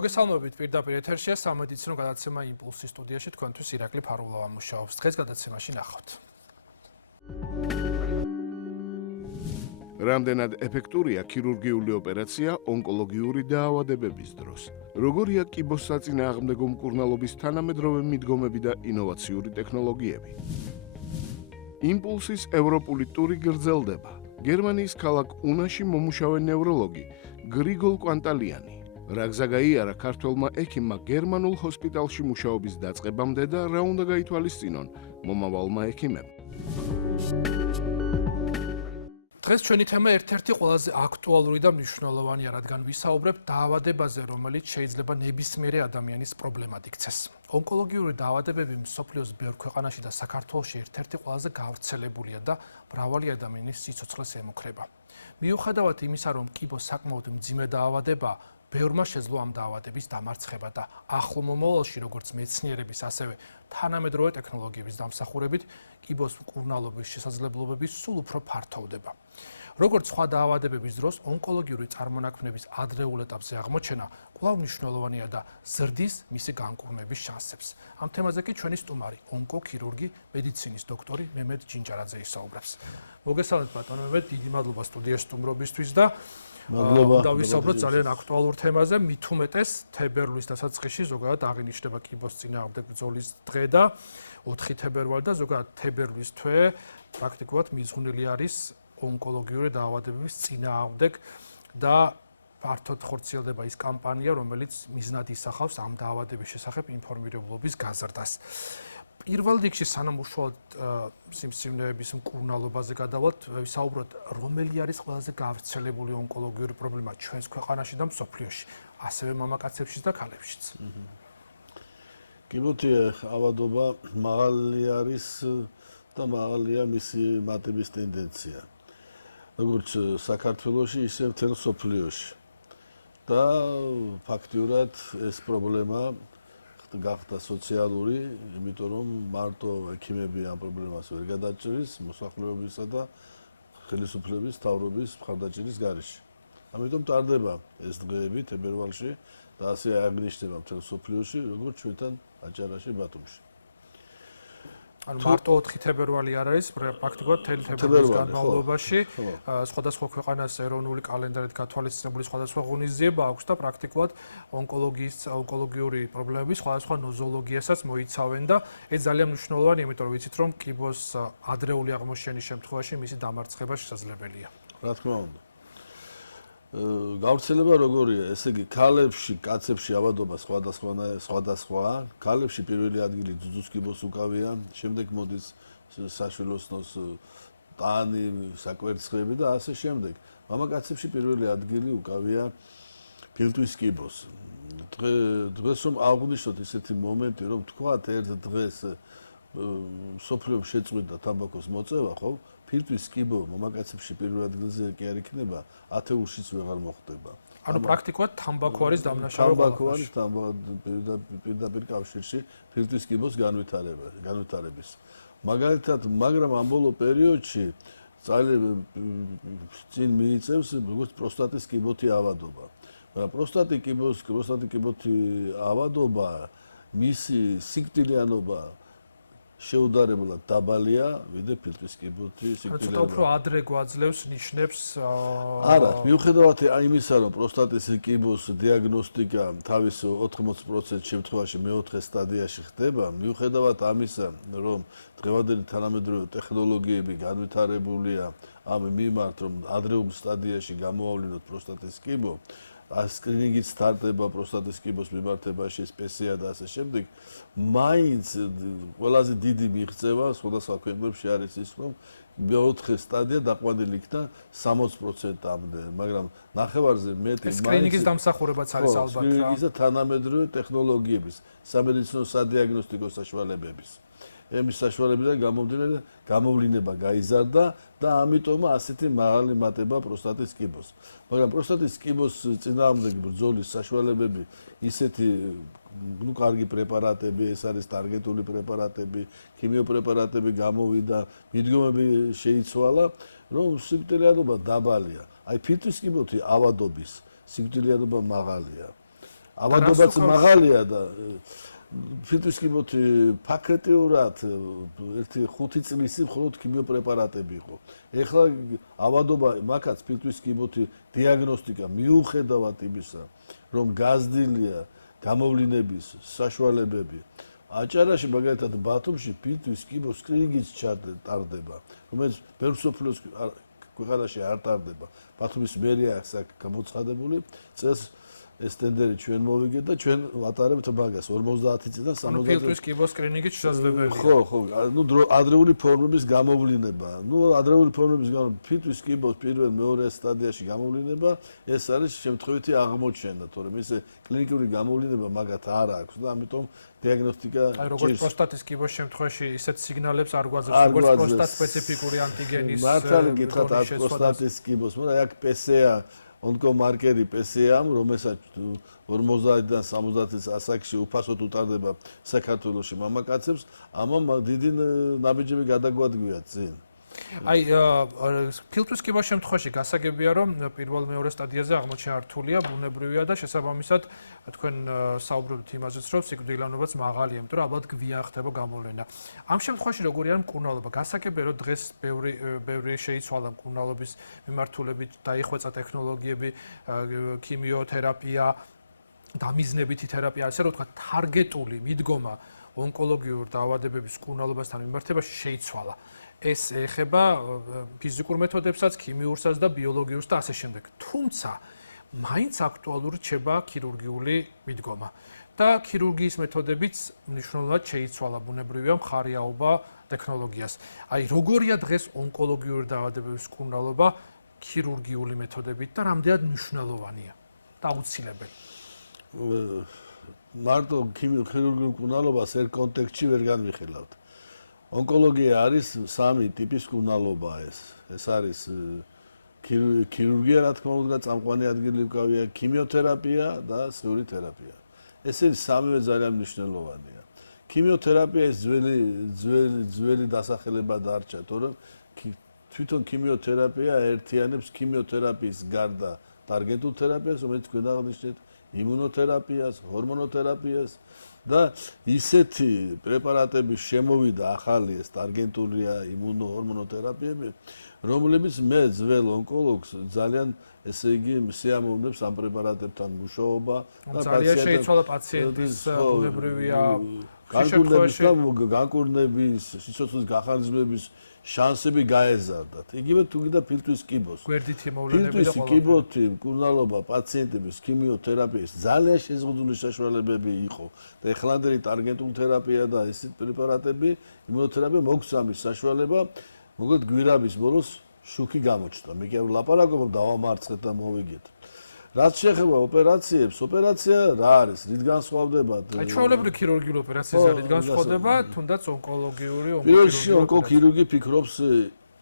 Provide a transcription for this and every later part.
მოგესალმებით პირდაპირ ეთერშია სამედიცინო გადაცემა იმპულსის სტუდიაში თქვენთვის ირაკლი ფარულავა მუშაობს. დღეს გადაცემაში ნახავთ. რამდენად ეფექტურია ქირურგიული ოპერაცია ონკოლოგიური დაავადებების დროს? როგორია კიბოს საწინააღმდეგო მკურნალობის თანამედროვე მიდგომები და ინოვაციური ტექნოლოგიები? იმპულსის ევროპული ტური გრძელდება. გერმანიის ქალაქ უნაში მომუშავე ნევროლოგი გრიგოლ კვანტალიანი რა გზა გაიარა ქართველმა ექიმმა გერმანულ ჰოსპიტალში მუშაობის დაწყებამდე და რა უნდა გაითვალისწინონ მომავალმა ექიმებმა. დღეს ჩვენი თემა ერთ-ერთი ყველაზე აქტუალური და მნიშვნელოვანია, რადგან ვისაუბრებთ დაავადებაზე, რომელიც შეიძლება ნებისმიერი ადამიანის პრობლემად იქცეს. ონკოლოგიური დაავადებები მსოფლიოს ბევრ ქვეყანაში და საქართველოში ერთ-ერთი ყველაზე გავრცელებულია და მრავალი ადამიანის სიცოცხლეს ემუქრება. მიუხედავად იმისა, რომ კიბო საკმაოდ მძიმე დაავადებაა, ბევრმა შეძლო ამ დაავადების დამარცხება და ახლო მომავალში როგორც მეცნიერების, ასევე თანამედროვე ტექნოლოგიების დამსახურებით კიბოს მკურნალობის შესაძლებლობები სულ უფრო ფართოვდება. როგორც სხვა დაავადებების დროს, ონკოლოგიური წარმონაქმნების ადრეულ ეტაპზე აღმოჩენა კვლავ მნიშვნელოვანია და ზრდის მისი განკურნების შანსებს. ამ თემაზე კი ჩვენი სტუმარი, ონკოქირურგი, მედიცინის დოქტორი მემედ ჯინჯარაძე ისაუბრებს. მოგესალმებით ბატონო მემედ, დიდი მადლობა სტუდიაში სტუმრობისთვის და და ვისაუბროთ ძალიან აქტუალურ თემაზე, მით უმეტეს თებერვლის დასაწყისში ზოგადად აღინიშნება კიბოს წინააღმდეგ ბრძოლის დღე და 4 თებერვალი და ზოგადად თებერვლის თვე პრაქტიკულად მიძღვნილი არის ონკოლოგიური დაავადებების წინააღმდეგ და ფართოდ ხორციელდება ის კამპანია, რომელიც მიზნად ისახავს ამ დაავადების შესახებ ინფორმირებლობის გაზრდას. პირველ რიგში სანამ უშუალოდ სიმსივნეების მკურნალობაზე გადავალთ, ვისაუბროთ, რომელი არის ყველაზე გავრცელებული ონკოლოგიური პრობლემა ჩვენს ქვეყანაში და მსოფლიოში, ასევე მამაკაცებშიც და ქალებშიც. კიბოთი ავადობა მაღალი არის და მაღალია მისი მატების ტენდენცია. როგორც საქართველოში, ისე მთელ მსოფლიოში. და ფაქტიურად ეს პრობლემა გახდა სოციალური, იმიტომ რომ მარტო ექიმები ამ პრობლემას ვერ გადაჭრის მოსახლეობისა და ხელისუფლების თავრობის მხარდაჭერის გარეშე. ამიტომ ტარდება ეს დღეები თებერვალში და ასე აღნიშნება მთელ მსოფლიოში, როგორც ჩვენთან აჭარაში, ბათუმში. ანუ მარტო 4 თებერვალი არ არის, პრაქტიკულად მთელი თებერვლის განმავლობაში სხვადასხვა ქვეყანას ეროვნული კალენდარით გათვალისწინებული სხვადასხვა ღონისძიება აქვს და პრაქტიკულად ონკოლოგიური პრობლემები სხვადასხვა ნოზოლოგიასაც მოიცავენ და ეს ძალიან მნიშვნელოვანია, იმიტომ რომ ვიცით რომ კიბოს ადრეული აღმოჩენის შემთხვევაში მისი დამარცხება შესაძლებელია. რა თქმა უნდა. გავრცელება როგორია, ესე იგი ქალებში, კაცებში ავადობა სხვადასხვაა. ქალებში პირველი ადგილი ძუძუს კიბოს უკავია, შემდეგ მოდის საშვილოსნოს ტანი, საკვერცხლები და ასე შემდეგ. მამაკაცებში პირველი ადგილი უკავია ფილტვის კიბოს. დღეს რომ აღვნიშნოთ ისეთი მომენტი, რომ თქვათ ერთ დღეს სოფლიომ შეწყვიტა თამბაქოს მოწევა, ხო? ფილტვის კიბო მამაკაცებში პირველ ადგილზე კი არ იქნება, ათეულშიც ვეღარ მოხდება. ანუ პრაქტიკულად თამბაქო არის დამნაშავე თამბაქო არის პირდაპირ კავშირში ფილტვის კიბოს განვითარების. მაგალითად, მაგრამ ამ ბოლო პერიოდში ძალიან წინ მიიწევს როგორც პროსტატის კიბოთი ავადობა. პროსტატი კიბოთი ავადობა, მისი სიკვდილიანობა შეუდარებლად დაბალია, ვიდრე ფილტვის კიბოთი სიკვდილიანობა. ცოტა უფრო ადრე გვაძლევს ნიშნებს არა, მიუხედავად იმისა, რომ პროსტატის კიბოს დიაგნოსტიკა თავის 80% შემთხვევაში მეოთხე სტადიაში ხდება, მიუხედავად ამისა, რომ დღევანდელი თანამედროვე ტექნოლოგიები განვითარებულია ამ მიმართ, რომ ადრეულ სტადიაში გამოავლინოთ პროსტატის კიბო, სკრინინგით სტარტდება პროსტატის კიბოს მიმართებაში, სპესია და ასე შემდეგ, მაინც ყველაზე დიდი მიღწევა სხვადასხვა ქვეყნებში არის ის, რომ მეოთხე სტადია დაყვანილი იქნა 60%-მდე, მაგრამ ნახევარზე მეტი სკრინინგის დამსახურებაც არის ალბათ. სკრინინგის და თანამედროვე ტექნოლოგიების, სამედიცინო სადიაგნოსტიკო საშუალებების. ემის საშუალებიდან გამოვლინება გაიზარდა და ამიტომ ასეთი მაღალი მატება პროსტატის კიბოს. მაგრამ პროსტატის კიბოს წინააღმდეგ ბრძოლის საშუალებები ისეთი კარგი პრეპარატები, ეს არის ტარგეტული პრეპარატები, ქიმიოპრეპარატები გამოვიდა, მიდგომები შეიცვალა, რომ სიკვდილიანობა დაბალია. აი ფილტვის კიბოთი ავადობის სიკვდილიანობა მაღალია. ავადობაც მაღალია და ფილტვის კიბოთი ფაქტიურად ერთი 5 წლის წინ მხოლოდ ქიმიოპრეპარატები იყო. ეხლა ავადობა მაგაც ფილტვის კიბოთი დიაგნოსტიკა მიუხედავად იმისა, რომ გაზრდილია გამოვლინების საშუალებები. აჭარაში მაგალითად ბათუმში ფილტვის კიბოს სკრინინგიც ჩატარდება, რომელიც ბევრ მსოფლიოს ქვეყანაში არ ტარდება. ბათუმის მერია აქვს გამოცხადებული, წელს ეს ტენდერი ჩვენ მოვიგეთ და ჩვენ ვატარებთ მაგას 50 წლიდან 70 ფილტვის კიბოს სკრინინგიც შესაძლებელია. ხო, ადრეული ფორმების გამოვლინება. ადრეული ფორმების ფილტვის კიბოს პირველ მეორე სტადიაში გამოვლინება, ეს არის შემთხვევითი აღმოჩენა, თორემ ესე კლინიკური გამოვლინება მაგათ არ აქვს და ამიტომ დიაგნოსტიკა აი როგორც პროსტატის კიბოს შემთხვევაში ისეთ სიგნალებს არ გვაძლევს, როგორც პროსტატ სპეციფიკური ანტიგენის მართალი გითხრათ პროსტატის კიბოს, მაგრამ აქ PSA ონკომარკერი PSA-ამ, რომელსაც 50-დან 70 ასაკში უფასოდ უტარდება საქართველოში მამაკაცებს, ამამ დიდი ნაბიჯები გადაგვადგია წინ. აი ფილტვის კიბოს შემთხვევაში გასაგებია, რომ პირველ მეორე სტადიაზე აღმოჩენა რთულია, ბუნებრივია და შესაბამისად თქვენ საუბრობთ იმაზეც, რომ სიკვდილიანობაც მაღალია, იმიტომ რომ ალბათ გვიან ხდება გამოვლენა. ამ შემთხვევაში როგორი არის მკურნალობა? გასაგებია, რომ დღეს ბევრი შეიცვალა მკურნალობის მიმართულებით, დაიხვეწა ტექნოლოგიები, ქიმიოთერაპია, დამიზნებითი თერაპია, ასე რომ ვთქვათ, ტარგეტული მიდგომა ონკოლოგიურ დაავადებების მკურნალობასთან მიმართებაში შეიცვალა. ეს ეხება ფიზიკურ მეთოდებსაც, ქიმიურსაც და ბიოლოგიურს და ასე შემდეგ. თუმცა მაინც აქტუალური რჩება ქირურგიული მიდგომა და ქირურგიის მეთოდებიც მნიშვნელოვნად შეიცვალა, ბუნებრივია მხარიაობა ტექნოლოგიას. აი როგორია დღეს ონკოლოგიური დაავადებების მკურნალობა ქირურგიული მეთოდებით და რამდენად მნიშვნელოვანია და აუცილებელი? მარტო ქირურგიულ მკურნალობას ერთ კონტექსტში ვერ განვიხილავთ. ონკოლოგია არის სამი ტიპის მკურნალობა ეს. ეს არის ქირურგია, რა თქმა უნდა, წამყვანი ადგილი უკავია, ქიმიოთერაპია და სხეული თერაპია. ესენი სამივე ძალიან მნიშვნელოვანია. ქიმიოთერაპია ეს ძველი დასახელება დარჩა, თორემ თვითონ ქიმიოთერაპია ერთიანებს ქიმიოთერაპიის გარდა ტარგეტულ თერაპიას, რომელიც თქვენ აღნიშნეთ, იმუნოთერაპიას, ჰორმონოთერაპიას და ისეთი პრეპარატები შემოვიდა ახალი ეს ტარგეტულია იმუნო-ჰორმონოთერაპიები, რომლებიც მე ძველ ონკოლოგს ძალიან ესე იგი სიამოვნებს ამ პრეპარატებთან მუშაობა და ძალიან შეიცვალა პაციენტის ბუნებრივია განკურნების, სიცოცხლის გახარჯების შანსები გაეზარდათ. იგივე თუ გინდა ფილტვის კიბოს. ფილტვის კიბოთი მკურნალობა პაციენტების ქიმიოთერაპიის ძალიან შეზღუდული საშუალებები იყო. და ეხლანდელი ტარგეტული თერაპია და ესეთ პრეპარატები, იმუნოთერაპია მოგვცა ამის საშუალება, მოკლედ გვირაბის ბოლოს შუქი გამოჩნდა. მე კი არ ვლაპარაკობ დავამარცხეთ და მოვიგეთ. რაც შეეხება ოპერაციებს, ოპერაცია რა არის? რით განსხვავდება? აი ჩვეულებრივი ქირურგიული ოპერაციისა რით განსხვავდება, თუნდაც ონკოლოგიური ონკოქირურგი ფიქრობს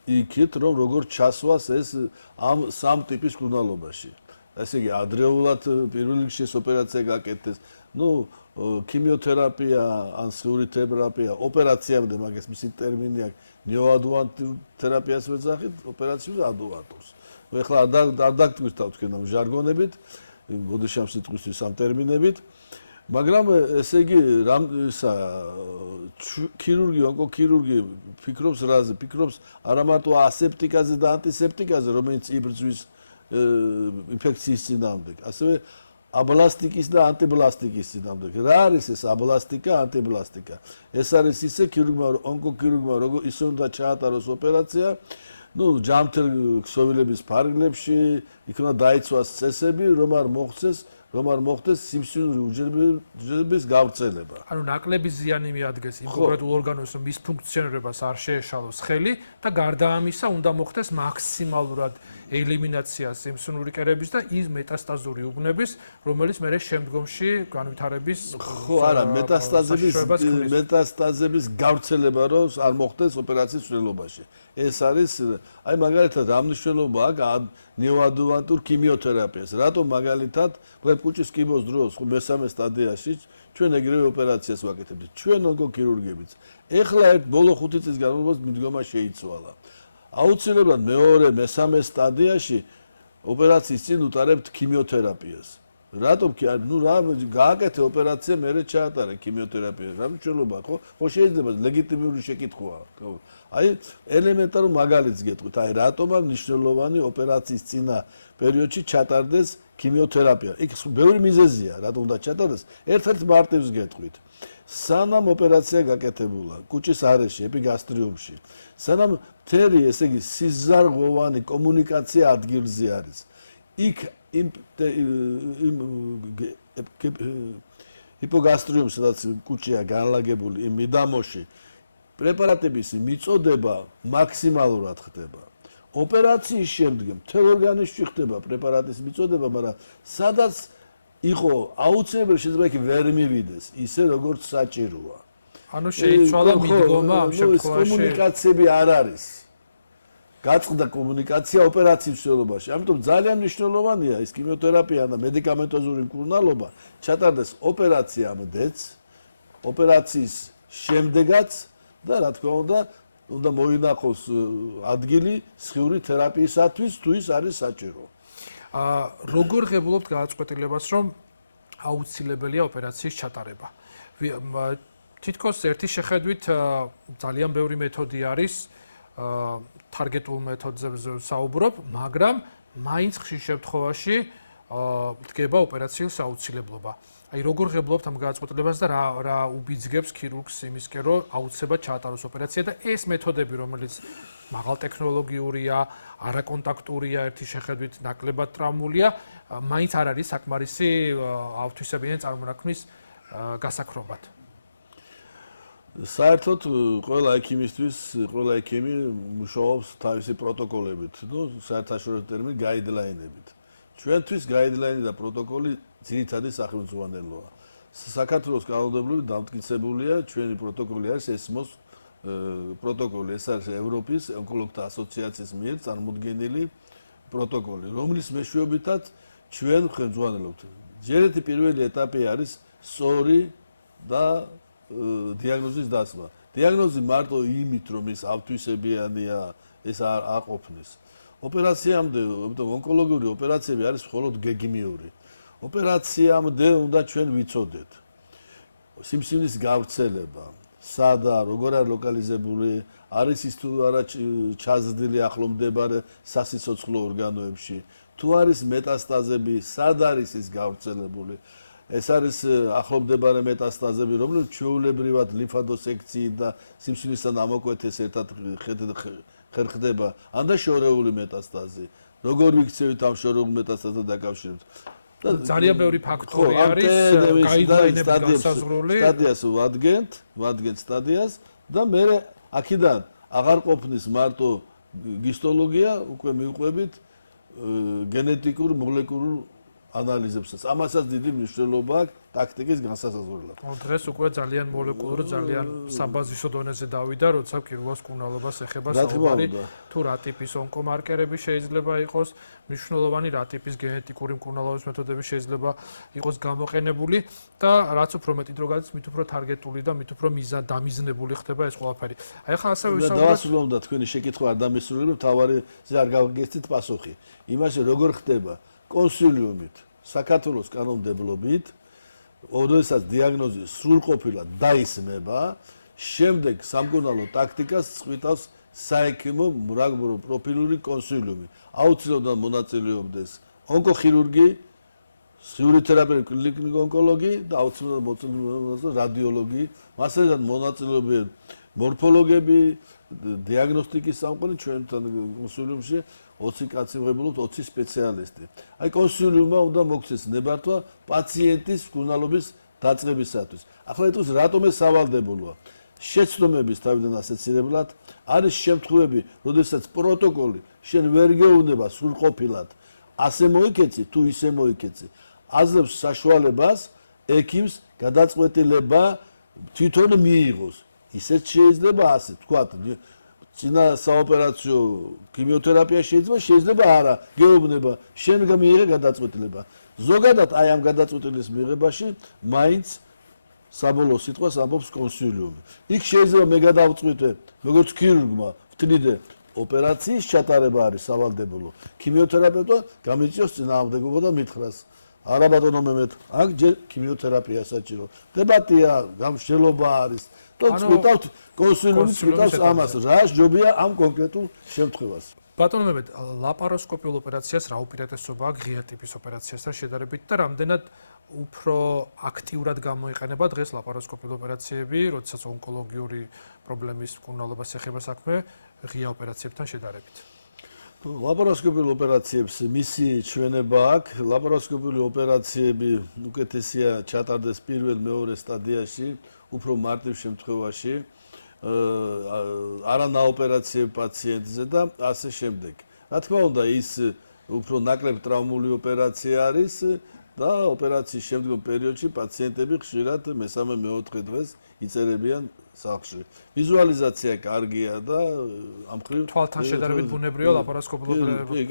იქით, რომ როგორ ჩასვას ეს ამ სამ ტიპის მკურნალობაში. ესე იგი, ადრეულად პირველ რიგში ეს ოპერაცია გაკეთდეს. ქიმიოთერაპია, ან სხეული თერაპია, ოპერაციამდე მაგას მისი ტერმინი აქვს, ნეოადუვანტურ თერაპიას ვეძახით, ოპერაციულ ადუვანტურს. ეხლა არ დაგტვირთავ თქვენ ამ ჟარგონებით, გოდეშამ სიტყვის ამ ტერმინებით, მაგრამ ესე იგი ქირურგი, ონკოქირურგი ფიქრობს რაზე? ფიქრობს არა მარტო ასეპტიკაზე და ანტისეპტიკაზე, რომელიც იბრძვის ინფექციის წინააღმდეგ, ასევე აბლასტიკის და ანტიბლასტიკის წინააღმდეგ. რა არის ეს აბლასტიკა, ანტიბლასტიკა? ეს არის ისე ქირურგმა, ონკოქირურგმა როგორ ისე უნდა ჩაატაროს ოპერაცია, ჯამთელ ქსოვილების ფარგლებში, იქ უნდა დაიცვას წესები, რომ არ მოხდეს სიმსივნური უჯრედების გავრცელება. ანუ ნაკლები ზიანი მიადგეს იმ კონკრეტულ ორგანოს, რომ მის ფუნქციონირებას არ შეეშალოს ხელი და გარდა ამისა უნდა მოხდეს მაქსიმალურად ელიმინაცია სიმსივნური კერების და ის მეტასტაზური უბნების, რომელიც მერე შემდგომში განვითარების არა, მეტასტაზების გავრცელება რომ არ მოხდეს ოპერაციის მსვლელობაში. ეს არის, აი მაგალითად, რა მნიშვნელობა აქვს ნეოადუვანტურ ქიმიოთერაპიას. რატომ მაგალითად, კუჭის კიბოს დროს მესამე სტადიაში ჩვენ ეგრევე ოპერაციას ვაკეთებთ. ჩვენ ონკოქირურგებიც. ეხლა ერთ ბოლო 5 წლის განმავლობაში მიდგომა შეიცვალა. აუცილებლად მეორე, მესამე სტადიაში ოპერაციის წინ უტარებთ ქიმიოთერაპიას. რატომ კი არა, გააკეთე ოპერაცია, მერე ჩაატარე ქიმიოთერაპია. რა მნიშვნელობა, ხო? ხო შეიძლება ლეგიტიმური შეკითხვაა, ხო? აი ელემენტარულ მაგალითს გეტყვით, აი რატომ ამ მნიშვნელოვანი ოპერაციის წინა პერიოდში ჩატარდეს ქიმიოთერაპია. იქ ბევრი მიზეზია, რატომ უნდა ჩატარდეს. ერთ-ერთ მარტივს გეტყვით. სანამ ოპერაცია გაკეთებულა კუჭის არეში, ეპიგასტრიუმში, სანამ მთელი, ესე იგი, სიზარღვოვანი კომუნიკაცია ადგილზე არის. იქ ჰიპოგასტრიუმს, სადაც კუჭია განლაგებული, იმ მიდამოში პრეპარატების მიწოდება მაქსიმალურად ხდება. ოპერაციის შემდგომ მთელ ორგანიზმში ხდება პრეპარატის მიწოდება, მაგრამ სადაც იყო აუცილებელი შეიძლება იქ ვერ მივიდეს, ისე როგორც საჭიროა. ანუ შეიცვალა მიდგომა ამ შემთხვევაში. კომუნიკაციები არ არის. გაწყდა კომუნიკაცია ოპერაციის მსვლელობაში. ამიტომ ძალიან მნიშვნელოვანია ის ქიმიოთერაპია და მედიკამენტოზური მკურნალობა ჩატარდეს ოპერაციამდეც, ოპერაციის შემდეგაც და რა თქმა უნდა მოინახოს ადგილი სხიური თერაპიისათვის, თუ ის არის საჭირო. როგორ ღებულობთ გადაწყვეტილებას, რომ აუცილებელია ოპერაციის ჩატარება? თითქოს ერთი შეხედვით ძალიან ბევრი მეთოდი არის, ტარგეტულ მეთოდებზე საუბრობ, მაგრამ მაინც ხშირ შემთხვევაში დგება ოპერაციის აუცილებლობა. აი როგორ ღებულობთ ამ გადაწყვეტილებას და რა უბიძგებს ქირურგს იმისკენ, რომ აუცილებლად ჩაატაროს ოპერაცია და ეს მეთოდები, რომელიც მაღალტექნოლოგიურია, არაკონტაქტურია, ერთი შეხედვით ნაკლებად ტრამულია, მაინც არ არის საკმარისი ავთვისებიანი წარმონაქმნის გასაქრობად. საერთოდ ყველა ექიმისთვის, ყველა ექიმი მუშაობს თავისი პროტოკოლებით, საერთაშორისო ტერმინით გაიდლაინებით. ჩვენთვის გაიდლაინი და პროტოკოლი ძირითადი სახელმძღვანელოა. საქართველოს კანონმდებლობით დამტკიცებულია ჩვენი პროტოკოლი არის ESMO-ს პროტოკოლი, ეს არის ევროპის ონკოლოგთა ასოციაციის მიერ წარმოდგენილი პროტოკოლი, რომლის მეშვეობითაც ჩვენ ხელმძღვანელობთ. ჯერეთი პირველი ეტაპი არის სწორი და დიაგნოზის დასმა. დიაგნოზი მარტო იმით, რომ ის ავთვისებიანია, ეს არ აყოფნის. ოპერაციამდე, ონკოლოგიური ოპერაციები არის მხოლოდ გეგმიური. ოპერაციამდე უნდა ჩვენ ვიცოდეთ სიმსივნის გავრცელება, სადა, როგორ არის ლოკალიზებული, არის ის თუ არა ჩაზრდილი ახლომდებარე სასიცოცხლო ორგანოებში, თუ არის მეტასტაზები, სად არის ის გავრცელებული. ეს არის ახლომდებარე მეტასტაზები, რომლებიც ჩვეულებრივად ლიმფადოსექციით და სიმსივნისთან ამოკვეთეს ერთად ხერხდება, ან და შორეული მეტასტაზი. როგორ ვიქცევით ამ შორეულ მეტასტაზთან დაკავშირებით? ძალიან ბევრი ფაქტორი არის, გაიდლაინები განსაზღვრული. სტადიას ვადგენთ სტადიას და მე აქედან აღარ ყოფნის მარტო ჰისტოლოგია, უკვე მივყვებით გენეტიკურ მოლეკულურ ანალიზებსაც. ამასაც დიდი მნიშვნელობა აქვს ტაქტიკის განსაზღვრებლად. დღეს უკვე ძალიან მოლეკულური, ძალიან საბაზისო დონეზე დავიდა, როცა ქირურგოს მკურნალობას ეხება საუბარი, თუ რა ტიპის ონკომარკერები შეიძლება იყოს მნიშვნელოვანი, რა ტიპის გენეტიკური მკურნალობის მეთოდები შეიძლება იყოს გამოყენებული და რაც უფრო მეტი დრო გადის, მით უფრო ტარგეტული და მით უფრო დამიზნებული ხდება ეს ყველაფერი. აი ახლა ასევე ვისაუბროთ. დავასრულოთ და თქვენი შეკითხვა არ დამისრულებთ, თავარიზე არ გავგესწრით პასუხი. იმაში როგორ ხდება კონსილიუმით, საქართველოს კანონმდებლობით, როდესაც დიაგნოზი სრულყოფილად დაისმება, შემდეგ სამკურნალო ტაქტიკას წვითავს საექიმო პროფილური კონსილიუმი. აუცილებლად მონაწილეობდეს ონკოხირურგი, სხიური თერაპევტი, კლინიკური ონკოლოგი და აუცილებლად მონაწილეობდეს რადიოლოგი, მასალად მონაწილეობენ მორფოლოგები, დიაგნოსტიკის სამყარო ჩვენთან კონსილიუმში 20 კაცი ვღებულობთ 20 სპეციალისტი. აი კონსილიუმმა უნდა მოქცეს ნებართვა პაციენტის მკურნალობის დაწყებისათვის. ახლა ეტყვის რატომ ეს სავალდებელოა? შეცდომების თავიდან ასეცირებლად არის შემთხვევები, როდესაც პროტოკოლი შენ ვერ გეუბნება სრულყოფილად ასე მოიქეცი თუ ისე მოიქეცი. აძლევს საშუალებას ექიმს გადაწყვეტილება თვითონ მიიღოს. ისეც შეიძლება ასე თქვათ, წინა საოპერაციო ქიმიოთერაპია შეიძლება არა, გეუბნება, შენ მიიღე გადაწყვეტილება. ზოგადად აი ამ გადაწყვეტილის მიღებაში მაინც საბოლოო სიტყვას ამბობს კონსილიუმი. იქ შეიძლება მე გადავწყვიტე, როგორც ქირურგმა, ვთნიდე ოპერაციის ჩატარება არის სავალდებულო. ქიმიოთერაპევტმა გამიწიოს წინააღმდეგობა და მითხრას არა ბატონო მემეთ, აქ ჯერ ქიმიოთერაპია საჭირო. დებატია, გამშელობა არის. თუმცა კონსილიუმი წვითავს ამას, რა ჯობია ამ კონკრეტულ შემთხვევას. ბატონო მემეთ, ლაპაროსკოპიულ ოპერაციას რა უპირატესობა აქვს ღია ტიპის ოპერაციასთან შედარებით და რამდენად უფრო აქტიურად გამოიყენება დღეს ლაპაროსკოპიულ ოპერაციები, როდესაც ონკოლოგიური პრობლემის მკურნალობას ეხება საქმე ღია ოპერაციებთან შედარებით? ლაპაროსკოპიულ ოპერაციებს მისი ჩვენება აქვს. ლაპაროსკოპიული ოპერაციები უკეთესია ჩატარდეს პირველ მეორე სტადიაში, უფრო მარტივ შემთხვევაში, არანაოპერაციებ პაციენტზე და ასე შემდეგ. რა თქმა უნდა, ის უფრო ნაკლებ ტრაუმული ოპერაცია არის და ოპერაციის შემდგომ პერიოდში პაციენტები ხშირად მესამე-მეოთხე დღეს იწერებიან სახლში. ვიზუალიზაცია კარგია და ამ მხრივ თვალთან შედარებით ბუნებრივია ლაპაროსკოპიულ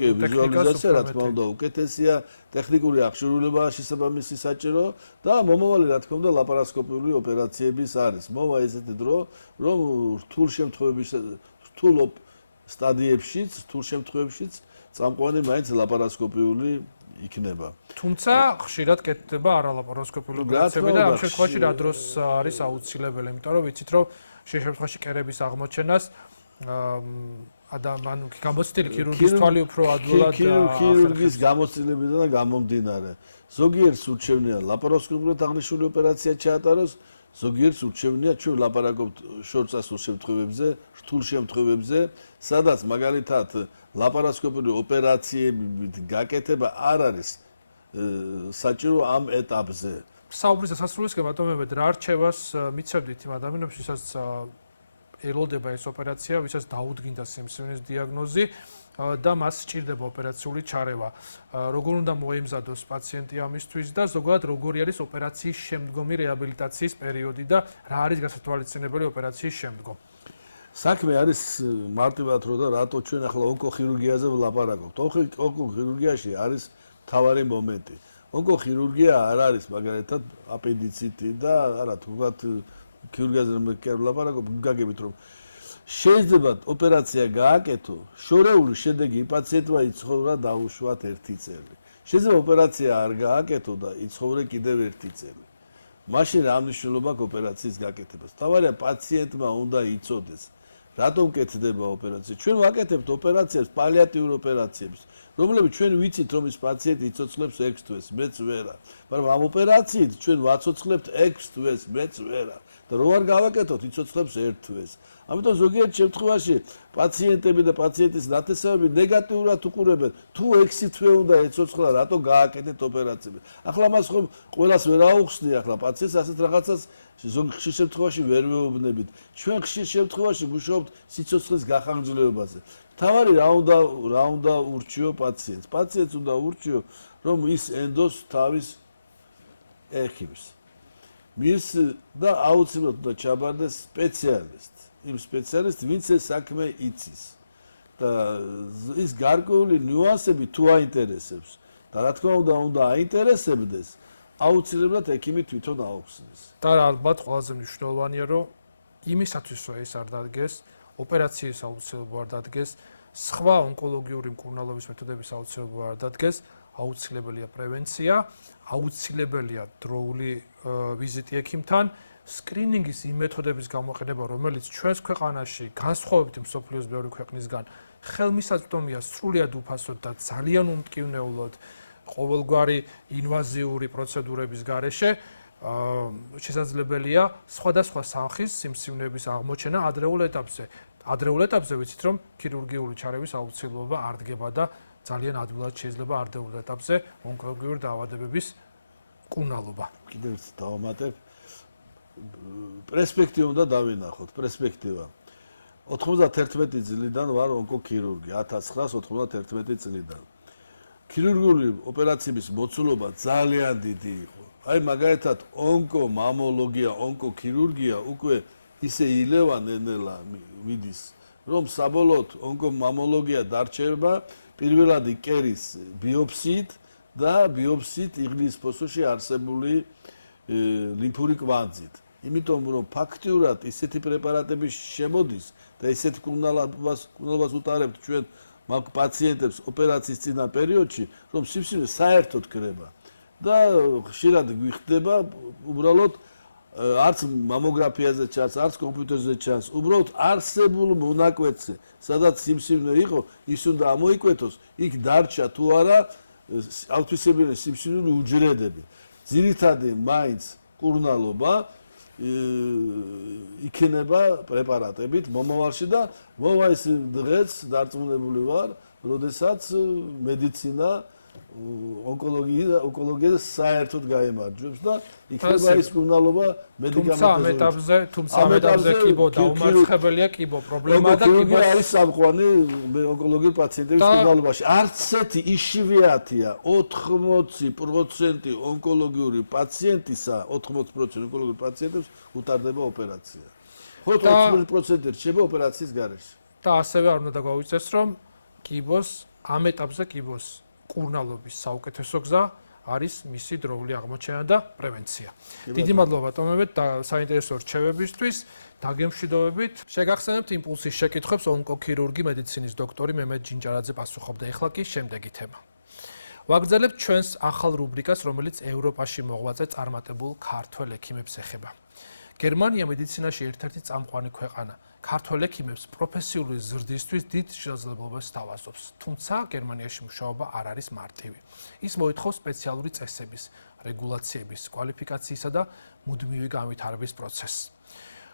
კი, ვიზუალიზაცია რა თქმა უნდა უკეთესია, ტექნიკური აღჭურვილებაა შესაბამისი საჭირო და მომავალი რა თქმა უნდა ლაპაროსკოპიული ოპერაციების არის. მოვა ესეთი დრო, რომ რთულ სტადიებშიც, რთულ შემთხვევებშიც წამყვანი მაინც ლაპაროსკოპიული იქნება. თუმცა ხშირად კეთდება არალაპაროსკოპიული ოპერაციები და ამ შემთხვევაში რა დროს არის აუცილებელი, იმიტომ რომ ვიცით რომ შემთხვევაში კერების აღმოჩენას ანუ გამოცდილი ქირურგის თვალი უფრო ადვილად ქირურგის გამოცდილებიდან გამომდინარე. ზოგიერთს ურჩევნია ლაპაროსკოპიურად აღნიშნული ოპერაცია ჩაატაროს, ზოგიერთს ურჩევნია ჩვენ ლაპარაკობთ შორწასულ შემთხვევებზე, რთულ შემთხვევებზე, სადაც მაგალითად ლაპაროსკოპიული ოპერაციებით გაკეთება არ არის საჭირო ამ ეტაპზე. საუბრის დასასრულისკენ ბატონო მემედ რა არჩევას მიცემდით იმ ადამიანებს, ვისაც ელოდება ეს ოპერაცია, ვისაც დაუდგინდა სიმსივნის დიაგნოზი და მას სჭირდება ოპერაციული ჩარევა. როგორ უნდა მოემზადოს პაციენტი ამისთვის და ზოგადად როგორი არის ოპერაციის შემდგომი რეაბილიტაციის პერიოდი და რა არის გასათვალისწინებელი ოპერაციის შემდგომ? საქმე არის მარტივად რო და რატო ჩვენ ახლა ონკოხირურგიაზე ვლაპარაკობთ. ონკოხირურგიაში არის მთავარი მომენტი. ონკოხირურგია არ არის მაგალითად აპენდიციტი და არა თქვათ ქირურგიაზე რომ ვლაპარაკობ, გაგებით რომ შეიძლება ოპერაცია გააკეთო, შორეული შედეგი პაციენტმა იცხოვრა დაუშვათ 1 წელი. შეიძლება ოპერაცია არ გააკეთო და იცხოვრე კიდევ 1 წელი. მაშინ რა მნიშვნელობა აქვს ოპერაციის გაკეთებას? თავარია პაციენტმა უნდა იცოდეს რატომ კეთდება ოპერაცია. ჩვენ ვაკეთებთ ოპერაციებს, პალიატიურ ოპერაციებს, რომლებიც ჩვენ ვიცით რომ ის პაციენტი იცოცხლებს 6 თვეს, მეც ვერა. მაგრამ ამ ოპერაციით ჩვენ ვაცოცხლებთ 6 თვეს, მეც ვერა. და რო არ გავაკეთოთ, იცოცხლებს 1 თვეს. ამიტომ ზოგიერთ შემთხვევაში პაციენტები და პაციენტის ნათესავები ნეგატიურად უყურებენ. თუ 6 თვე უნდა ეცოცხლა, რატო გააკეთეთ ოპერაციები? ახლა მას ხომ ყველას ვერ აუხსნი ახლა პაციენტს ასეთ რაღაცას ხშირ შემთხვევაში ვერ ვეუბნებით. ჩვენ ხშირ შემთხვევაში ვმუშაობთ სიცოცხლის გახანგრძლივებაზე. თავარი რა უნდა ურჩიო პაციენტს? პაციენტს უნდა ურჩიო, რომ ის ენდოს თავის ექიმს. მის და აუცილებლად უნდა ჩაბარდეს სპეციალისტი. იმ სპეციალისტი, ვინც ეს საქმე იცის. და ის გარკვეული ნიუანსები თუ აინტერესებს და რა თქმა უნდა აინტერესებდეს, აუცილებლად ექიმი თვითონ აუხსნის. და ალბათ ყველაზე მნიშვნელოვანია, რომ იმისათვის რომ ეს არ დადგეს, ოპერაციის აუცილებლობა არ დადგეს, სხვა ონკოლოგიური მკურნალობის მეთოდების აუცილებლობა არ დადგეს, აუცილებელია პრევენცია, აუცილებელია დროული ვიზიტი ექიმთან, სკრინინგის იმ მეთოდების გამოყენება, რომელიც ჩვენს ქვეყანაში განსხვავებით მსოფლიოს ბევრი ქვეყნისგან ხელმისაწვდომია სრულიად უფასოდ და ძალიან უმტკივნეულოდ ყოველგვარი ინვაზიური პროცედურების გარეშე, შესაძლებელია სხვადასხვა სახის სიმსივნეების აღმოჩენა ადრეულ ეტაპზე. ადრეულ ეტაპზე ვიცით, რომ ქირურგიული ჩარევის აუცილებლობა არ დგება და ძალიან ადვილად შეიძლება ადრეულ ეტაპზე ონკოლოგიური დაავადებების მკურნალობა. კიდევ ერთი დავამატებ. პერსპექტივა უნდა დავინახოთ, პერსპექტივა. 91 წლიდან ვარ ონკოქირურგი, 1991 წლიდან. ქირურგიული ოპერაციების მოცულობა ძალიან დიდი იყო. აი მაგალითად ონკომამოლოგია, ონკოქირურგია უკვე ისე ილევანენელა მიდის, რომ საბოლოოდ ონკომამოლოგია დარჩება პირველად კერის ბიოფსიით და ბიოფსიით იღლის ფოსოში არსებული ლიმფური კვანძით. იმიტომ რომ ფაქტიურად ისეთი პრეპარატები შემოდის და ისეთ კურნალობას უტარებთ ჩვენ მაგ პაციენტებს ოპერაციის წინა პერიოდში, რომ სიფსიმე საერთოდ კრება და ხშირად გვიხდება უბრალოდ არც მამოგრაფიაზე ჩანს, არც კომპიუტერზე ჩანს, უბრალოდ არსებულ მონაკვეთზე, სადაც სიფსიმე იყო, ის უნდა ამოიკვეთოს, იქ დარჩა თუ არა ავთვისებიანი სიფსინური უჯრედები. ძირითადი მაინც კურნალობა იქნება პრეპარატებით მომავალში და მოვა ის დღეც დარწმუნებული ვარ, როდესაც მედიცინა ონკოლოგია საერთოდ გაემარჯვებს და იქნება ის კურნალობა მედიკამენტებზე. თუმცა ამ ეტაპზე კიბო დაუმარცხებელია, კიბო პრობლემაა და კიბო არის სამყარო ონკოლოგიურ პაციენტების კურნალობაში. არც ერთი იშვიათია 80% ონკოლოგიური პაციენტისა, 80% ონკოლოგიური პაციენტებს უტარდება ოპერაცია. ხო 80% რჩება ოპერაციის გარეშე. და ასევე არ უნდა დაგვაუწყდეს, რომ კიბოს ამ ეტაპზე კიბოს კურნალობის საუკეთესო გზა არის მისი დროული აღმოჩენა და პრევენცია. დიდი მადლობა ტომებეთ და საინტერესო რჩევებისთვის. დაგემშვიდობებით. შეგახსენებთ იმპულსის შეკითხვებს ონკოქირურგი მედიცინის დოქტორი მემედ ჯინჯარაძე პასუხობდა. ეხლა კი შემდეგი თემა. ვაგრძელებთ ჩვენს ახალ რუბრიკას, რომელიც ევროპაში მოღვაწე წარმატებულ ქართველ ექიმებს ეხება. გერმანია მედიცინაში ერთ-ერთი წამყვანი ქვეყანა. ქართველ ექიმებს პროფესიული ზრდისთვის დიდ შესაძლებლობას სთავაზობს. თუმცა გერმანიაში მუშაობა არ არის მარტივი. ის მოითხოვს სპეციალური წესების, რეგულაციების, კვალიფიკაციისა და მუდმივი განვითარების პროცესს.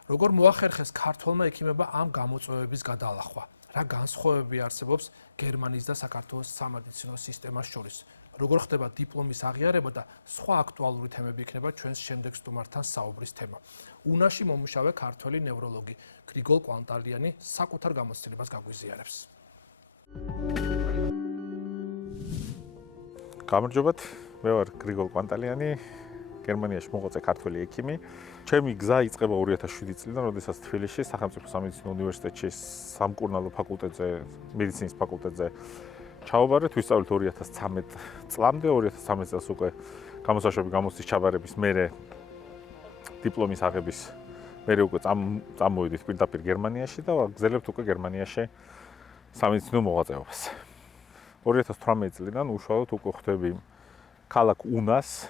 როგორ მოახერხეს ქართველმა ექიმებმა ამ გამოწვევების გადალახვა? რა განსხვავებები არსებობს გერმანიის და საქართველოს სამედიცინო სისტემას შორის? როგორ ხდება დიპლომის აღიარება და სხვა აქტუალური თემები იქნება ჩვენს შემდეგ სტუმართან საუბრის თემა. უნაში მომუშავე ქართველი ნევროლოგი გრიგოლ კვანტალიანი საკუთარ გამოცდილებას გაგვიზიარებს. გამარჯობათ, მე ვარ გრიგოლ კვანტალიანი, გერმანიაში მოღვაწე ქართველი ექიმი. ჩემი გზა იწყება 2007 წლიდან, როდესაც თბილისში სახელმწიფო სამედიცინო უნივერსიტეტში სამკურნალო ფაკულტეტზე, მედიცინის ფაკულტეტზე ჩავაბარეთ, ვისწავლეთ 2013 წლამდე, 2013 წელს უკვე გამოსაშვები გამოცდის ჩაბარების მერე დიპლომის აღების მერე უკვე წამოვიდით პირდაპირ გერმანიაში და ვაგრძელებთ უკვე გერმანიაში სამედიცინო მოღვაწეობას. 2018 წლიდან უშუალოდ უკვე ხვდები ქალაქ უნას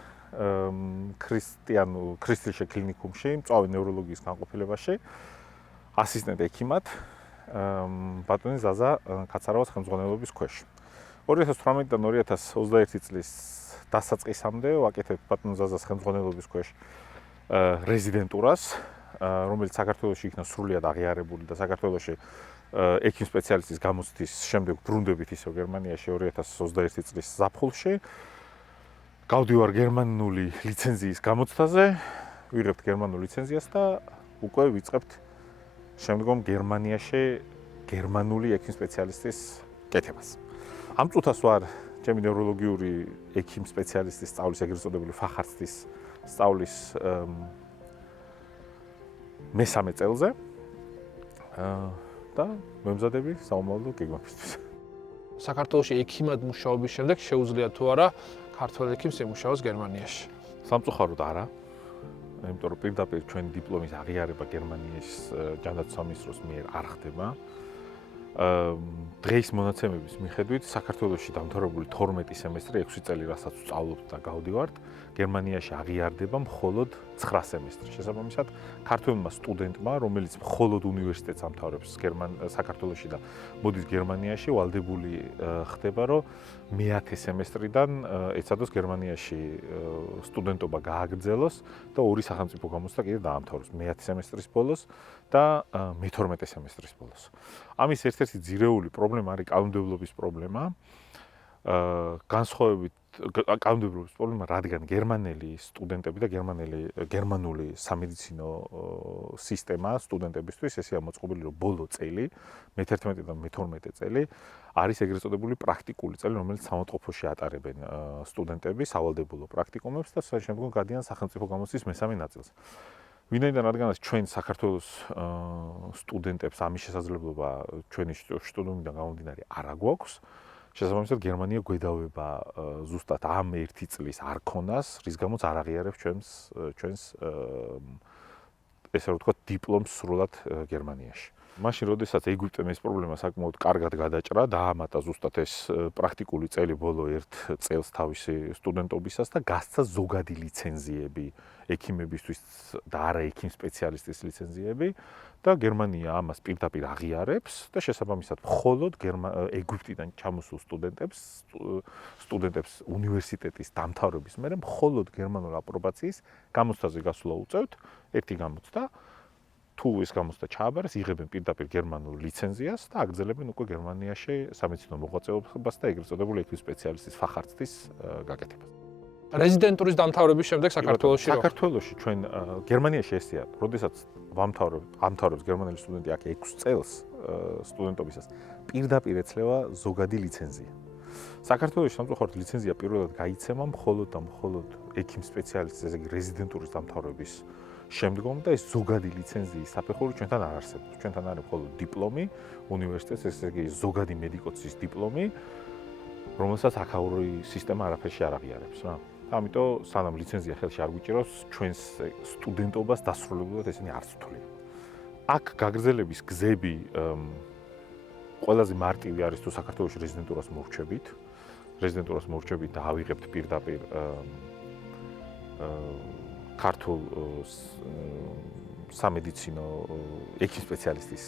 ქრისტილშე კლინიკუმში, მწვავე ნევროლოგიის განყოფილებაში, ასისტენტ ექიმად ბატონი ზაზა კაცარავას ხელმძღვანელობის ქვეშ. 2018-დან 2021 წლის დასაწყისამდე ვაკეთებ ბატონ ზაზას ხელმძღვანელობის ქვეშ რეზიდენტურას, რომელიც საქართველოში იქნა სრულიად აღიარებული და საქართველოში ექიმ სპეციალისტის გამოცდის შემდეგ ბრუნდებით ისევ გერმანიაში 2021 წლის ზაფხულში. გავდივარ გერმანული ლიცენზიის გამოცდაზე, ვიღებთ გერმანულ ლიცენზიას და უკვე ვიწყებთ შემდგომ გერმანიაში გერმანული ექიმ სპეციალისტის კეთებას. ამ წუთას ვარ ჩემი ნევროლოგიური ექიმ სპეციალისტის სწავლის ეგრეთ წოდებული ფახარცის სწავლის მესამე წელზე და მემზადები საომავლო გეგმებისთვის. საქართველოში ექიმად მუშაობის შემდეგ შეუძლია თუ არა ქართველ ექიმს ემუშაოს გერმანიაში? სამწუხაროდ არა. იმიტომ რომ პირდაპირ ჩვენი დიპლომის აღიარება გერმანიის ჯანდაცვის სამინისტროს მიერ არ ხდება. დღეის მონაცემების მიხედვით საქართველოში დამთავრებული 12 სემესტრი 6 წელი რასაც ვსწავლობთ და გავდივართ, გერმანიაში აღიარდება მხოლოდ 9 სემესტრი. შესაბამისად, ქართველმა სტუდენტმა, რომელიც მხოლოდ უნივერსიტეტს ამთავრებს საქართველოში და მოდის გერმანიაში, ვალდებული ხდება, რომ მე-10 სემესტრიდან ეცადოს გერმანიაში სტუდენტობა გააგრძელოს და ორი სახელმწიფო გამოცდა კიდე დაამთავროს მე-10 სემესტრის ბოლოს და მე-12 სემესტრის ბოლოს. ამის ერთ-ერთი ძირეული პრობლემა არის კანონმდებლობის პრობლემა. განსხვავებით კანონმდებლობის პრობლემა, რადგან გერმანელი სტუდენტები და გერმანული სამედიცინო სისტემა სტუდენტებისთვის ესეა მოწყობილი, რომ ბოლო წელი, მე-11 და მე-12 წელი არის ეგრეთ წოდებული პრაქტიკული წელი, რომელიც სამოწყოფოში ატარებენ სტუდენტები სავალდებულო პრაქტიკუმებს და შემდგომ გადიან სახელმწიფო გამოცდის მესამე ნაწილს. ვინაიდან რადგანაც ჩვენ საქართველოს სტუდენტებს ამის შესაძლებლობა ჩვენი შტუდიუმიდან გამომდინარე არ აგვაქვს, შესაბამისად გერმანია გვედავება ზუსტად ამ 1 წლის არქონას, რის გამოც არ აღიარებს ჩვენს ესე რომ ვთქვათ დიპლომს სრულად გერმანიაში. მაშინ, როდესაც ეგვიპტემ ეს პრობლემა საკმაოდ კარგად გადაჭრა, დაამატა ზუსტად ეს პრაქტიკული წელი ბოლო 1 წელს თავისი სტუდენტობისას და გასცა ზოგადი ლიცენზიები ექიმებისთვის და არა ექიმ სპეციალისტის ლიცენზიები და გერმანია ამას პირდაპირ აღიარებს და შესაბამისად მხოლოდ ეგვიპტიდან ჩამოსულ სტუდენტებს უნივერსიტეტის დამთავრების მერე მხოლოდ გერმანულ აპრობაციის გამოცდაზე გასვლა უწევთ, ერთი გამოცდა. თუ ეს გამოცდა ჩააბარეს, იღებენ პირდაპირ გერმანულ ლიცენზიას და აგრძელებენ უკვე გერმანიაში სამედიცინო მოღვაწეობას და ეგრეთ წოდებული ექიმ სპეციალისტის ფახარცდის გაკეთებას. რეზიდენტურის დამთავრების შემდეგ საქართველოში ჩვენ გერმანიაში ესეა, როდესაც ამთავრებს გერმანელი სტუდენტი აქ 6 წელს სტუდენტობისას, პირდაპირ ეცლება ზოგადი ლიცენზია. საქართველოში სამწუხაროდ ლიცენზია პირველად გაიცემა მხოლოდ და მხოლოდ ექიმ სპეციალისტის, ესე იგი რეზიდენტურის დამთავრების შემდგომ და ეს ზოგადი ლიცენზიის საფეხური ჩვენთან არ არსებობს. ჩვენთან არის მხოლოდ დიპლომი უნივერსიტეტის, ესე იგი ზოგადი მედიკოსის დიპლომი, რომელსაც აქაური სისტემა არაფერში არ აღიარებს რა. ამიტომ სანამ ლიცენზია ხელში არ გვიჭირავს, ჩვენს სტუდენტობას დასრულებულად ესენი არც ვთვლიან. აქ გაგრძელების გზები ყველაზე მარტივი არის თუ საქართველოში რეზიდენტურას მორჩებით და ავიღებთ პირდაპირ ქართულ სამედიცინო ექიმ სპეციალისტის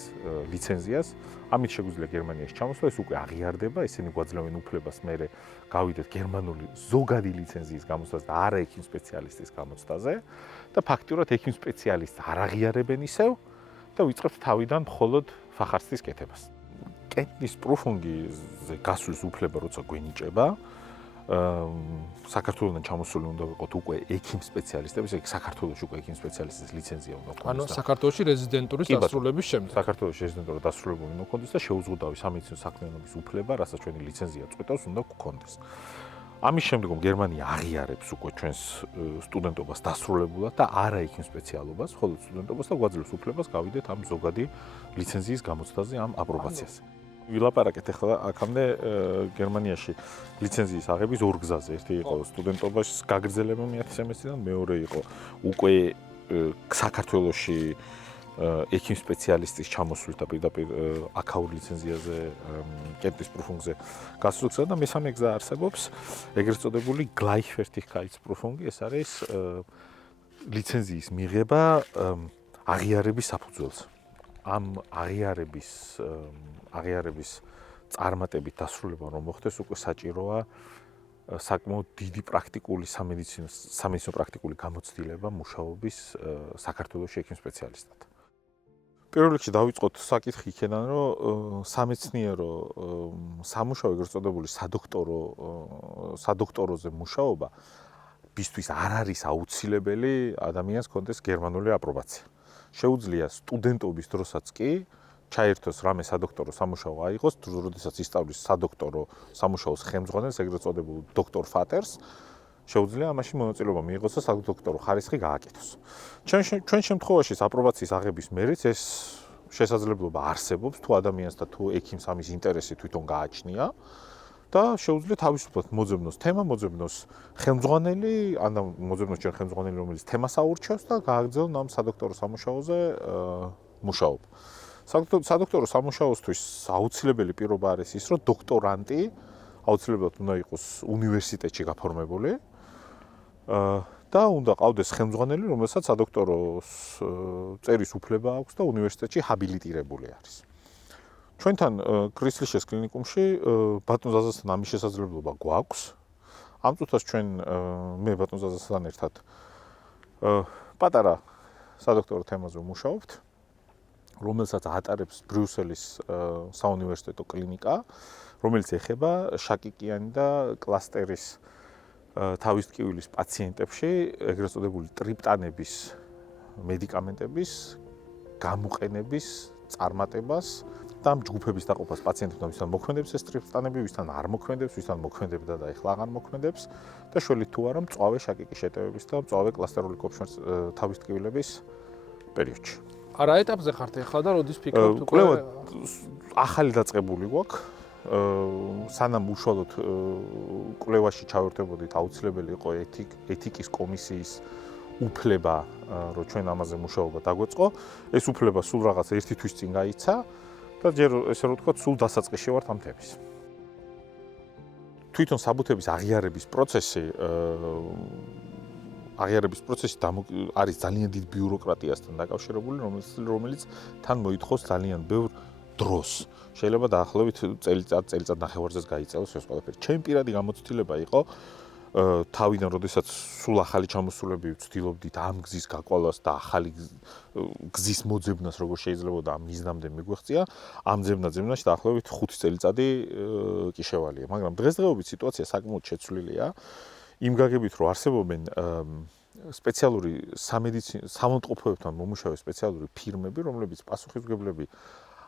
ლიცენზიას. ამით შეგვიძლია გერმანიაში ჩამოსვლა, ეს უკვე აღიარდება, ესენი გვაძლევენ უფლებას მერე გავიდეთ გერმანული ზოგადი ლიცენზიის გამოცდაზე და არა ექიმ სპეციალისტის გამოცდაზე და ფაქტიურად ექიმ სპეციალისტს არ აღიარებენ ისევ და ვიწყებთ თავიდან მხოლოდ ფახარცდის კეთებას. კეთნის პროფუნგიზე გასვლის უფლება როცა გვენიჭება, საქართველოსთან ჩამოსული უნდა ვიყოთ უკვე ექიმ სპეციალისტები, ესე იგი საქართველოში უკვე ექიმ სპეციალისტის ლიცენზია უნდა გქონდეს. ანუ საქართველოში რეზიდენტურის დასრულების შემდეგ. საქართველოში რეზიდენტურა დასრულებული უნდა გქონდეს და შეუზღუდავი სამედიცინო საქმიანობის უფლება, რასაც ჩვენი ლიცენზია წყვეტავს, უნდა გქონდეს. ამის შემდგომ გერმანია აღიარებს უკვე ჩვენს სტუდენტობას დასრულებულად და არა ექიმ სპეციალობას, მხოლოდ სტუდენტობას და გვაძლევს უფლებას გავიდეთ ამ ზოგადი ლიცენზიის გამოცდაზე, ამ აპრობაციაზე. ვილაპარაკეთ ახლა აქამდე გერმანიაში ლიცენზიის აღების ორ გზაზე. ერთი იყო სტუდენტობაში გაგრძელება მე-10 სემესტრიდან, მეორე იყო უკვე საქართველოში ექიმ სპეციალისტის ჩამოსვლით და პირდაპირ აქაურ ლიცენზიაზე კეთის პროფუნგზე გასვლისა და მესამე გზა არსებობს, ეგრეთ წოდებული Gleichwertigkeitsprüfung, ეს არის ლიცენზიის მიღება აღიარების საფუძველზე. ამ აღიარების წარმატებით დასრულება რომ მოხდეს, უკვე საჭიროა საკმაოდ დიდი პრაქტიკული სამედიცინო პრაქტიკული გამოცდილება მუშაობის საქართველოში ექიმ სპეციალისტად. პირველ რიგში დავიწყოთ საკითხი იქიდან, რომ სამეცნიერო სამუშაო, ეგრეთ წოდებული სადოქტოროზე მუშაობა ბისთვის არ არის აუცილებელი ადამიანს კონდეს გერმანული აპრობაცია. შეუძლია სტუდენტობის დროსაც კი ჩაერთოს რამე სადოქტორო სამუშაო აიღოს, როდესაც ისწავლის სადოქტორო სამუშაოს ხელმძღვანელს, ეგრეთ წოდებულ დოქტორ ფატერს, შეუძლია ამაში მონაწილეობა მიიღოს და სადოქტორო ხარისხი გააკეთოს. ჩვენ შემთხვევაში აპრობაციის აღების მერეც ეს შესაძლებლობა არსებობს, თუ ადამიანს და თუ ექიმს ამის ინტერესი თვითონ გააჩნია და შეუძლია თავისუფლად მოძებნოს თემა, მოძებნოს ხელმძღვანელი, ან მოძებნოს ჩვენ ხელმძღვანელი, რომელიც თემას აურჩევს და გააგრძელონ ამ სადოქტორო სამუშაოზე მუშაობა. სადოქტორო სამუშაოსთვის აუცილებელი პირობა არის ის, რომ დოქტორანტი აუცილებლად უნდა იყოს უნივერსიტეტში გაფორმებული და უნდა ყავდეს ხელმძღვანელი, რომელსაც სადოქტოროს წერის უფლება აქვს და უნივერსიტეტში ჰაბილიტირებული არის. ჩვენთან კრისლიშეს კლინიკუმში ბატონ ზაზასთან ამის შესაძლებლობა გვაქვს. ამ წუთას ჩვენ მე ბატონ ზაზასთან ერთად პატარა სადოქტორო თემაზე ვმუშაობთ, რომელსაც ატარებს ბრიუსელის საუნივერსიტეტო კლინიკა, რომელიც ეხება შაკიკიანი და კლასტერის თავისტკივილის პაციენტებში ეგრეთ წოდებული ტრიპტანების მედიკამენტების გამოყენების წარმატებას და ამ ჯგუფების დაყოფას პაციენტებთან, ვისთან მოქმედებს ეს ტრიპტანები, ვისთან არ მოქმედებს, ვისთან მოქმედებდა და ეხლა აღარ მოქმედებს და შველით თუ არა მწვავე შაკიკის შეტევების და მწვავე კლასტერული კოპშნის თავისტკივილების პერიოდში. არა ეტაპზე ხართ ეხლა და როდის ფიქრობთ უკვე? კვლევა ახალი დაწყებული გვაქვს. სანამ უშუალოდ კვლევაში ჩავერთებოდით, აუცილებელი იყო ეთიკის კომისიის უფლება, რომ ჩვენ ამაზე მუშაობა დაგვეწყო. ეს უფლება სულ რაღაც ერთი თვის წინ გაიცა და ჯერ ესე რომ ვთქვათ, სულ დასაწყისში ვართ ამ თემის. თვითონ საბუთების აღიარების პროცესი არის ძალიან დიდ ბიუროკრატიასთან დაკავშირებული, რომელიც თან მოითხოვს ძალიან ბევრ დროს. შეიძლება დაახლოებით წელიწად ნახევარზეც გაიწევოს ეს ყველაფერი. ჩემი პირადი გამოცდილება იყო თავიდან, როდესაც სულ ახალი ჩამოსულები ვცდილობდით ამ გზის გაყოლას და ახალი გზის მოძებნას, როგორ შეიძლება და ამ მიზნამდე მიგვეღწია, ამ ძებნაში დაახლოებით 5 წელიწადი კი შევალია. მაგრამ დღესდღეობით სიტუაცია საკმაოდ შეცვლილია. იმ გაგებით, რომ არსებობენ სპეციალური სამონტყოფოებთან მომუშავე სპეციალური ფირმები, რომლებიც პასუხისმგებლები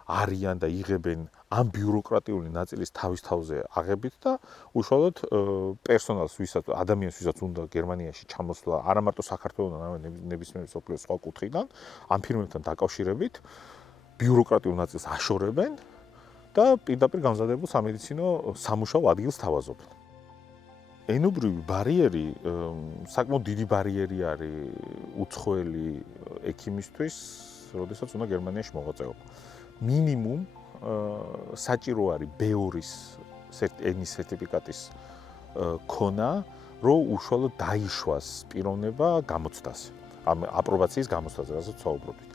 არიან და იღებენ ამ ბიუროკრატიული ნაწილის თავის თავზე აღებით და უშუალოდ პერსონალს, ადამიანს, ვისაც უნდა გერმანიაში ჩამოსვლა, არა მარტო საქართველოსთან, არამედ ნებისმიერ მსოფლიოს სხვა კუთხიდან, ამ ფირმებთან დაკავშირებით ბიუროკრატიულ ნაწილს აშორებენ და პირდაპირ გამზადებულ სამედიცინო სამუშაო ადგილს თავაზობენ. ენობრივი ბარიერი, საკმაოდ დიდი ბარიერი არის უცხოელი ექიმისთვის, როდესაც უნდა გერმანიაში მოღვაწეობა. მინიმუმ საჭირო არის B2-ის ენის სერტიფიკატის ქონა, რომ უშუალოდ დაიშვას პიროვნება გამოცდაზე, ამ აპრობაციის გამოცდაზე, რასაც ვსაუბრობთ.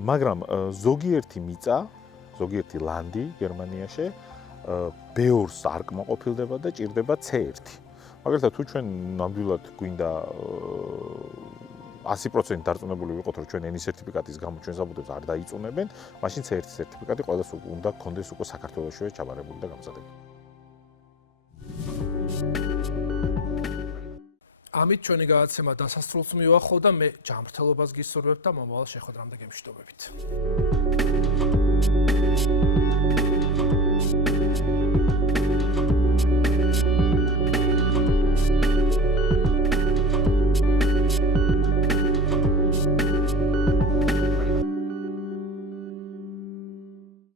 მაგრამ ზოგიერთი მიწა, ზოგიერთი ლანდი გერმანიაში B2-ს არ კმაყოფილდება და ჭირდება C1. მაგალითად, თუ ჩვენ ნამდვილად გვინდა 100% დარწმუნებული ვიყოთ, რომ ჩვენ ენის სერტიფიკატის გამო ჩვენ საბუთებს არ დაიწუნებენ, მაშინ C1 სერტიფიკატი ყველას უნდა გქონდეს უკვე საქართველოშივე ჩაბარებული და გამზადებული. ამით ჩვენი გადაცემა დასასრულს მივახო და მე ჯანმრთელობას გისურვებ და მომავალ შეხვედრამდე გემშვიდობებით.